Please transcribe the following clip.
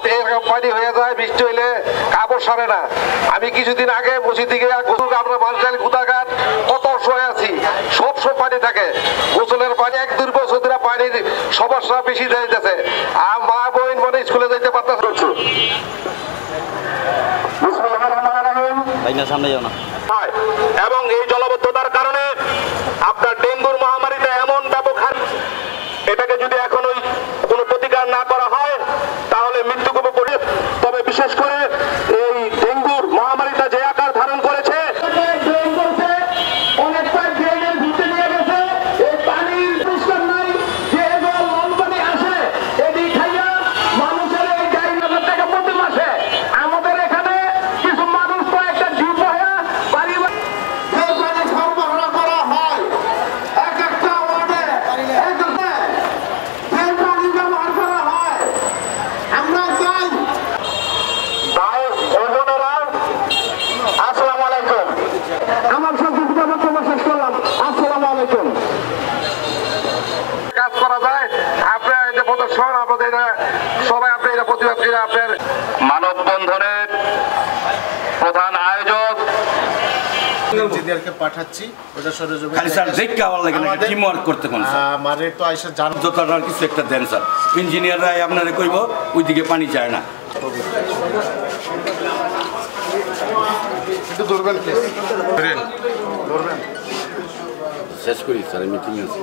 আপনি এরকম পানি হয়ে যায়, বৃষ্টি হইলে কাপড় সরে না। আমি কিছুদিন আগে বসি থেকে গোসল আমরা মালজাল গুদাঘাট কত সময় আছি, সব পানি থাকে। গোসলের পানি 1-2 বছর ধরে পানির সমস্যা বেশি যাইতেছে। আর মা বোন মানে স্কুলে যাইতে পারতেছে। এবং এই জলাবদ্ধতার কারণে আপনার ডেঙ্গুর মহামারীটা এমন ব্যাপক হার, এটাকে যদি এখন ওই কোনো প্রতিকার না করা হয় তাহলে মৃত্যু কোপে পড়ে। তবে বিশেষ করে এই ডেঙ্গুর মহামারীটা যে আকার ধারণ করেছে, কাজ করা যায়। আপনার এটা প্রদর্শন, আমাদের সবাই আপনি এটা প্রতিবাদ করে আপনার মানববন্ধনের প্রধান আয়োজক ইঞ্জিনিয়ারকে পাঠাচ্ছি, ওটা সরেজমিন খালি স্যার দেখতে ভালো লাগে না, টিম ওয়ার্ক করতে কোন আমারে তো আইসা জান যতটার কিছু একটা দেন স্যার। ইঞ্জিনিয়াররাই আপনারা কইব ওইদিকে পানি যায় না। একটু ধরবেন প্লিজ, ধরবেন শেষ করি স্যার, মিটিং আছে।